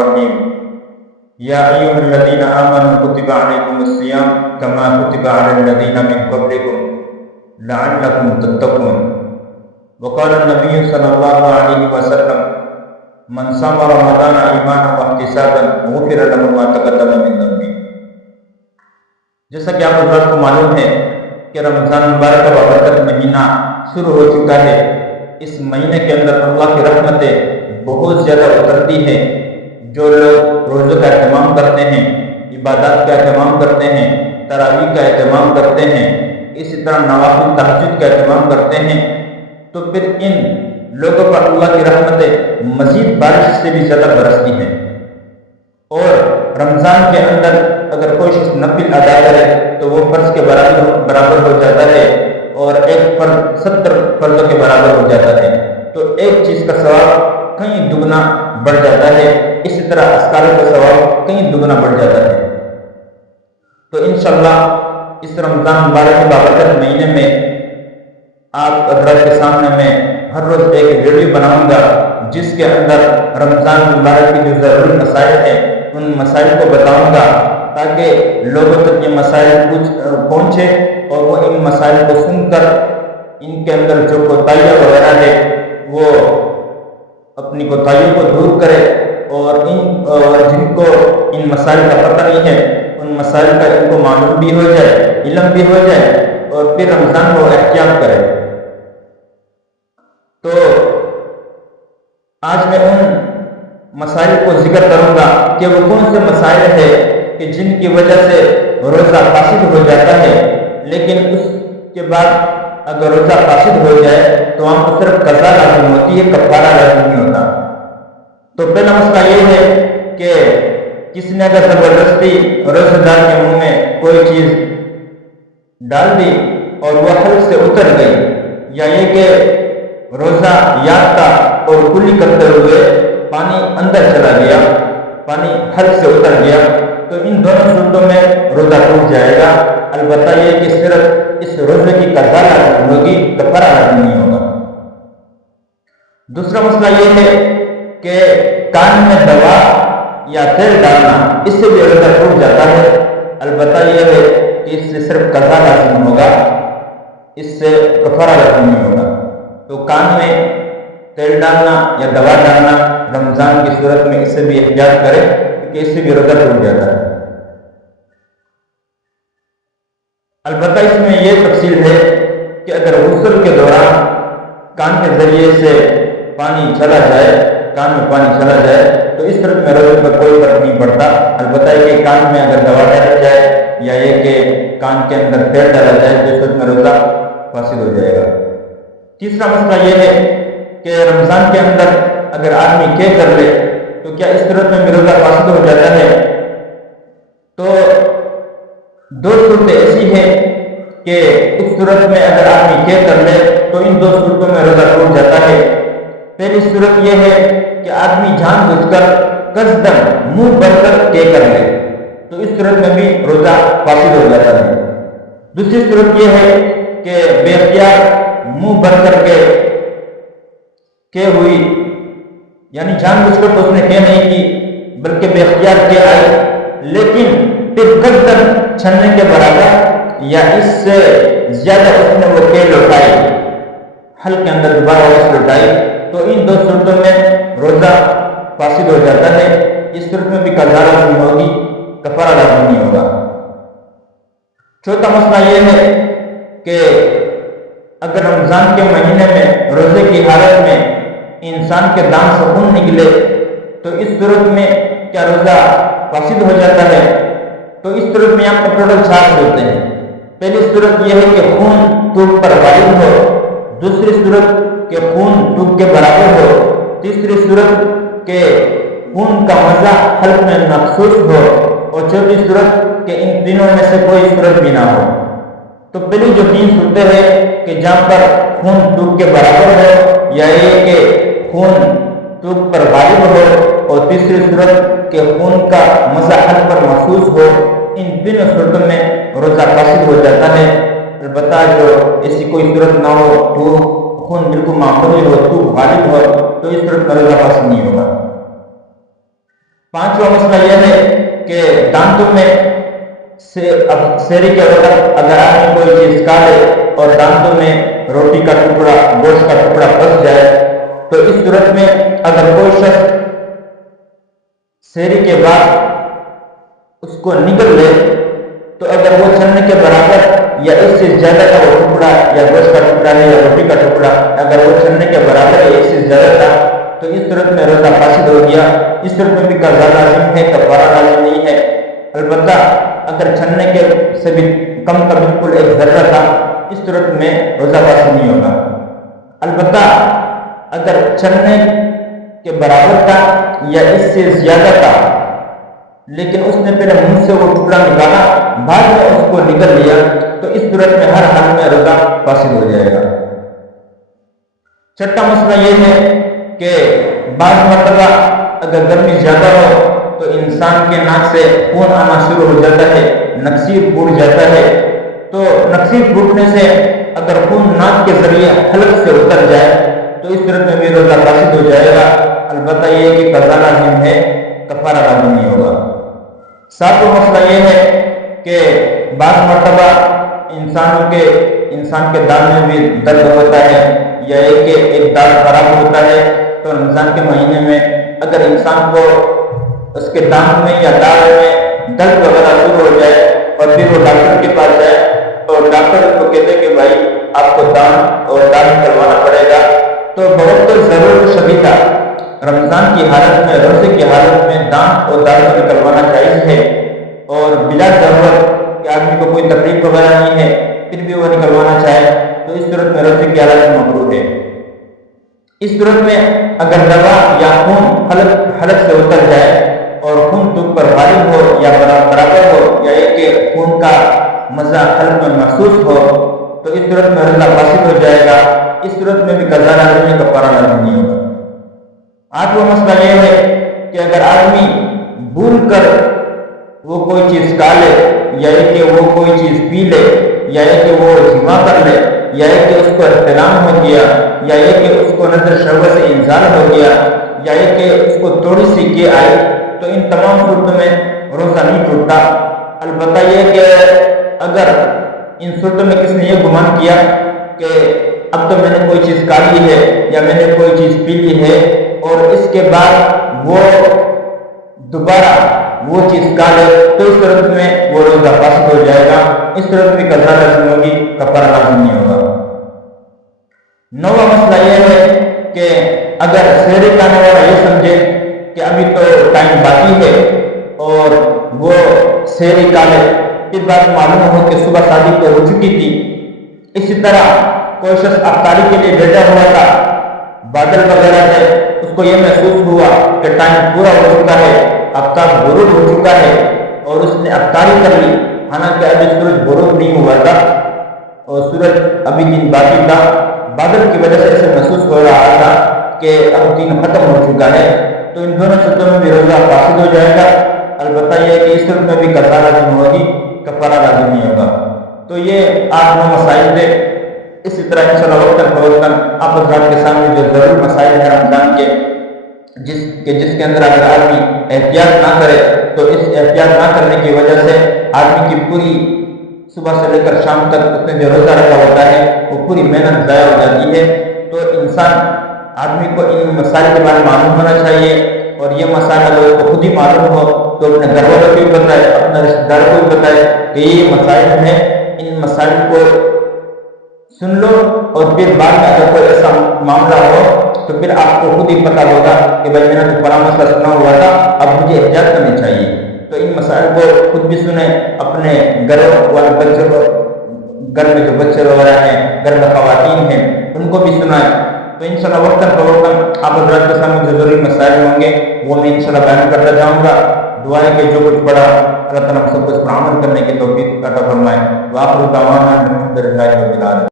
الرحيم يا أيها الذين آمنوا كتب عليكم الصيام كما كتب على الذين من قبلكم لعلكم تتقون وقال النبي صلى الله عليه وسلم من صام رمضان ایمانا واحتسابا غفر له ما تقدم من ذنبه۔ جیسا کہ آپ حضرات کو معلوم ہے کہ رمضان مبارک کا بابرکت مہینہ شروع ہو چکا ہے۔ اس مہینے کے اندر اللہ کی رحمتیں بہت زیادہ اترتی ہیں۔ جو لوگ روزوں کا اہتمام کرتے ہیں، عبادات کا اہتمام کرتے ہیں، تراویح کا اہتمام کرتے ہیں، اسی طرح نوافل تہجد کا اہتمام کرتے ہیں، تو پھر ان لوگوں پر اللہ کی رحمتیں مزید بارش سے بھی زیادہ برستی ہیں۔ اور رمضان کے اندر اگر کوئی شخص نفل ادا کرے تو وہ فرض کے برابر ہو جاتا ہے، اور ایک فرض 70 فرضوں کے برابر ہو جاتا ہے، تو ایک چیز کا ثواب کہیں دگنا بڑھ جاتا ہے۔ اسی طرح اسکاروں کا ثواب کہیں دگنا بڑھ جاتا ہے۔ تو انشاءاللہ اس رمضان مبارک کے بابرکت مہینے میں آپ حضرات کے سامنے میں ہر روز ایک ویڈیو بناؤں گا، جس کے اندر رمضان مبارک کی جو ضروری مسائل ہیں ان مسائل کو بتاؤں گا، تاکہ لوگوں تک یہ مسائل پہنچے اور وہ ان مسائل کو سن کر ان کے اندر جو کوتاہیاں وغیرہ ہے وہ اپنی کوتاہیوں کو دور کرے، اور جن کو ان مسائل کا پتہ نہیں ہے ان مسائل کا ان کو معلوم بھی ہو جائے، علم بھی ہو جائے، اور پھر رمضان کو احتیاط کرے۔ تو آج میں ان مسائل کو ذکر کروں گا کہ وہ کون سے مسائل ہیں کہ جن کی وجہ سے روزہ فاسد ہو جاتا ہے، لیکن اس کے بعد اگر روزہ فاسد ہو جائے تو وہاں پر صرف قضا لازم ہوتی ہے، کفارہ لازم نہیں ہوتا۔ تو پہلا مسئلہ یہ ہے کہ کسی نے اگر زبردستی روزہ دار کے منہ میں کوئی چیز ڈال دی اور وہ حلق سے اتر گئی، یا یہ کہ روزہ یاد تھا اور کلی کرتے ہوئے پانی اندر چلا گیا، پانی حلق سے اتر گیا، تو ان دونوں صورتوں میں روزہ ٹوٹ جائے گا۔ البتہ یہ کہ صرف اس روزے کی قضا لازم ہوگی، کفارہ لازم نہیں ہوگا۔ دوسرا مسئلہ یہ ہے کہ کان میں دوا یا تیل ڈالنا، اس سے بھی روزہ ٹوٹ جاتا ہے۔ البتہ یہ ہے کہ اس سے صرف قضا لازم ہوگا، اس سے کفارہ لازم نہیں ہوگا۔ تو کان میں تیل ڈالنا یا دوا ڈالنا رمضان کی صورت میں اس سے بھی احتیاط کرے، کہ اس سے بھی روزہ ٹوٹ جاتا ہے۔ البتہ اس میں یہ تفصیل ہے کہ اگر غسل کے دوران کان کے ذریعے سے پانی چلا جائے، کان میں پانی چلا جائے، تو اس صورت میں روزے پر کوئی فرق نہیں پڑتا۔ البتہ یہ کہ کان میں اگر دوا ڈالا جائے یا یہ کہ کان کے اندر تیل ڈالا جائے تو اس صورت میں روزہ فاسد ہو جائے گا۔ تیسرا مسئلہ یہ ہے کہ رمضان کے اندر اگر آدمی کہہ کر لے تو کیا اس صورت میں بھی روزہ فاسد ہو جاتا ہے؟ تو دو صورتیں ایسی ہیں کہ اس صورت میں اگر آدمی کہہ کر لے تو ان دو صورتوں میں روزہ ٹوٹ جاتا ہے۔ پہلی صورت یہ ہے کہ آدمی جان بوجھ کر قصداً منہ بھر کر کہہ کر لے، تو اس صورت میں بھی روزہ فاسد ہو جاتا ہے۔ دوسری صورت یہ ہے کہ بے اختیار منہ بھر کر کے ہوئی، یعنی جان بوجھ کر تو اس نے کہہ نہیں کی بلکہ بے اختیار کے آئی، لیکن پھر قصداً چھننے کے برابر یا اس سے زیادہ اس نے وہ کہہ لوٹائی، حلق کے اندر دوبارہ واپس لوٹائی، تو ان دو صورتوں میں روزہ فاسد ہو جاتا ہے۔ اس صورت میں بھی قضا لازم ہوگی، کفارہ لازم نہیں ہوگا۔ چوتھا مسئلہ یہ ہے کہ اگر رمضان کے مہینے میں روزے کی حالت میں انسان کے دان سے خون نکلے تو اس صورت میں کیا روزہ فاسد ہو جاتا ہے؟ تو اس صورت میں آپ کو ٹوٹل 4 صورتیں ہیں۔ پہلی صورت یہ ہے کہ خون ٹوٹ پر غالب ہو، دوسری صورت کہ خون ٹوٹ کے برابر ہو، تیسری صورت کہ خون کا مزہ حلق میں محسوس ہو، اور چوتھی صورت کہ ان تینوں میں سے کوئی صورت بھی نہ ہو۔ تو پہلی جو 3 صورتیں ہیں کہ جہاں پر خون ٹوٹ کے برابر ہو، یا یہ کہ خون ٹوٹ پر غالب ہو، اور تیسری صورت کہ خون کا مزہ حلق پر محسوس ہو، ان تینوں صورتوں میں روزہ فاسد ہو جاتا ہے۔ البتہ جو ایسی کوئی صورت نہ ہو، تو خون بالکل معمولی ہو، تو غالب ہو، تو اس صورت میں روزہ فاسد نہیں ہوگا۔ पांचवा मसला यह है कि दांतों में सेहरी के वक्त अगर आदमी कोई चीज खा ले और दांतों में रोटी का टुकड़ा, गोश्त का टुकड़ा फंस जाए, तो इस सूरत में अगर कोई शख्स सेहरी के बाद उसको निगल ले, तो अगर वो छलने के बराबर या इससे ज्यादा का वो टुकड़ा या गोश्त का टुकड़ा है या रोटी का टुकड़ा अगर वो छलने के बराबर या इससे ज्यादा था, तो इस सूरत में रोजा फासिद हो गया। इस सूरत में भी कज़ा लाजिम है, कफ़ारा लाजिम नहीं है। अलबत्ता अगर छलने के से भी कम का बिल्कुल एक जर्रा था, इस सूरत में रोजा फासिद नहीं होगा। अलबत्ता अगर छलने के बराबर था या इससे ज्यादा था, लेकिन उसने पहले मुंह से वो टुकड़ा निकाला, बाद में उसको निकल लिया, तो इस सूरत में हर हाल में रोजा फासिद हो जाएगा। छठा मसला यह है कि बाज़ मरतबा अगर गर्मी ज्यादा हो तो इंसान के नाक से खून आना शुरू हो जाता है, नक्सीर फूट जाता है। तो नक्सीर फूटने से अगर खून नाक के जरिए हलक से उतर जाए तो इस सूरत में भी रोजा फासिद हो जाएगा। अलबत्ता ये कि कज़ा लाजिम है, कफ़ारा लाजिम नहीं होगा। सातवां मसला यह है कि बाज़ मरतबा इंसान के दांत में भी दर्द होता है, या एक दांत खराब होता है, तो रमजान के महीने में अगर इंसान को उसके दांत में या दाढ़ में दर्द वगैरह शुरू हो जाए और फिर वो डॉक्टर के पास जाए और डॉक्टर उसको कहते कि भाई आपको दांत और दाढ़ निकलवाना पड़ेगा, तो बहुत तो जरूर शदीदा रमजान की हालत में, रोजे की हालत में दांत और दाढ़ को निकलवाना जायज है। और बिला जरूरत कि आदमी को कोई तकलीफ वगैरह नहीं है फिर भी वो निकलवाना चाहे, तो इस सूरत में रोजे की हालत में मकरूह है। इस सूरत में अगर दवा या खून हलक से उतर जाए और खून तुम पर गालिब हो या बराबर हो, या एक खून का मजा हलक में महसूस हो, तो इस सूरत में रोजा फासिद हो जाएगा। इस सूरत में भी कज़ा लाजिम है, कफ़ारा लाजिम नहीं होगा। आठवां मसला यह है कि अगर आदमी भूल कर वो कोई चीज खा ले, या कि वो कोई चीज पी ले, या कि वो जिमा कर ले, या कि उसको इख्तिलाम हो गया, या कि उसको नजर शहवत से इंजाल हो गया, या कि उसको थोड़ी सी के आई, तो इन तमाम सूरतों में रोजा नहीं टूटता। अलबत्ता यह कि अगर इन सूरतों में किसने ये गुमान किया कि अब तो मैंने कोई चीज खा ली है या मैंने कोई चीज पी ली है और इसके बाद वो दोबारा वो चीज खा ले, तो इस सूरत में वो रोजा फासिद हो जाएगा। इस सूरत में कज़ा लाजिम होगी, कफ़ारा लाजिम नहीं होगा। नौवां मसला यह है कि अगर सेहरी खाने वाला ये समझे कि अभी तो टाइम बाकी है और वो सेहरी खा ले, फिर बात मालूम हो कि सुबह शादी तो हो चुकी थी। इसी तरह कोई शख्स अफ्तारी के लिए बैठा हुआ था, बादल वगैरह थे, उसको ये महसूस हुआ कि टाइम पूरा हो चुका है, आफ्ताब गुरूब हो चुका है और उसने अफ्तारी कर ली, हालांकि अभी सूरज गुरूब नहीं हुआ था और सूरज अभी दिन बाकी था। बादल की वजह से ऐसे महसूस हो रहा था कि अब दिन खत्म हो चुका है, तो इन दोनों सूरतों में भी रोजा फासिद हो जाएगा। अलबत्ता यह कि इस सूरत में भी कज़ा लाजिम होगी, कफ़ारा लाजिम नहीं होगा। तो ये 8-9 मसाइल थे। इसी तरह इंशाअल्लाह वक्तन आप हज़रात के सामने जो ज़रूर मसाइल है रमजान के, जिसके अंदर अगर आदमी एहतियात ना करे तो इस एहतियात ना करने की वजह से आदमी की पूरी सुबह से लेकर शाम तक उसने जो रोजा रखा होता है वो पूरी मेहनत ज़ाया हो जाती है। तो इंसान आदमी को इन मसाइल के बारे में मालूम होना चाहिए, और ये मसाइल अगर उसको खुद ही मालूम हो तो अपने घर वालों को भी बताए, अपने रिश्तेदारों को भी बताए कि ये मसाइल हैं, इन मसाइल को सुन लो, और फिर बाद में अगर कोई ऐसा मामला हो तो फिर आपको खुद ही पता होगा कि भाई मैंने तो परामर्श का सुना हुआ था, अब मुझे एहतियात करनी चाहिए। तो इन मसाइल को खुद भी सुने, अपने घर वाले बच्चों को, घर में जो बच्चे वगैरह हैं, घर में ख़वातीन हैं, उनको भी सुनाए। तो इंशाअल्लाह वक्तन फ़वक्तन आप हज़रात के सामने जो ज़रूरी मसाइल होंगे वो मैं इंशाअल्लाह बयान करता जाऊँगा। दुआ है कि जो कुछ पढ़ा अल्लाह ताला हम सबको इस पर अमल करने की तौफीक अता फरमाए। व आखिर दावाना अल्हम्दुलिल्लाहि रब्बिल आलमीन।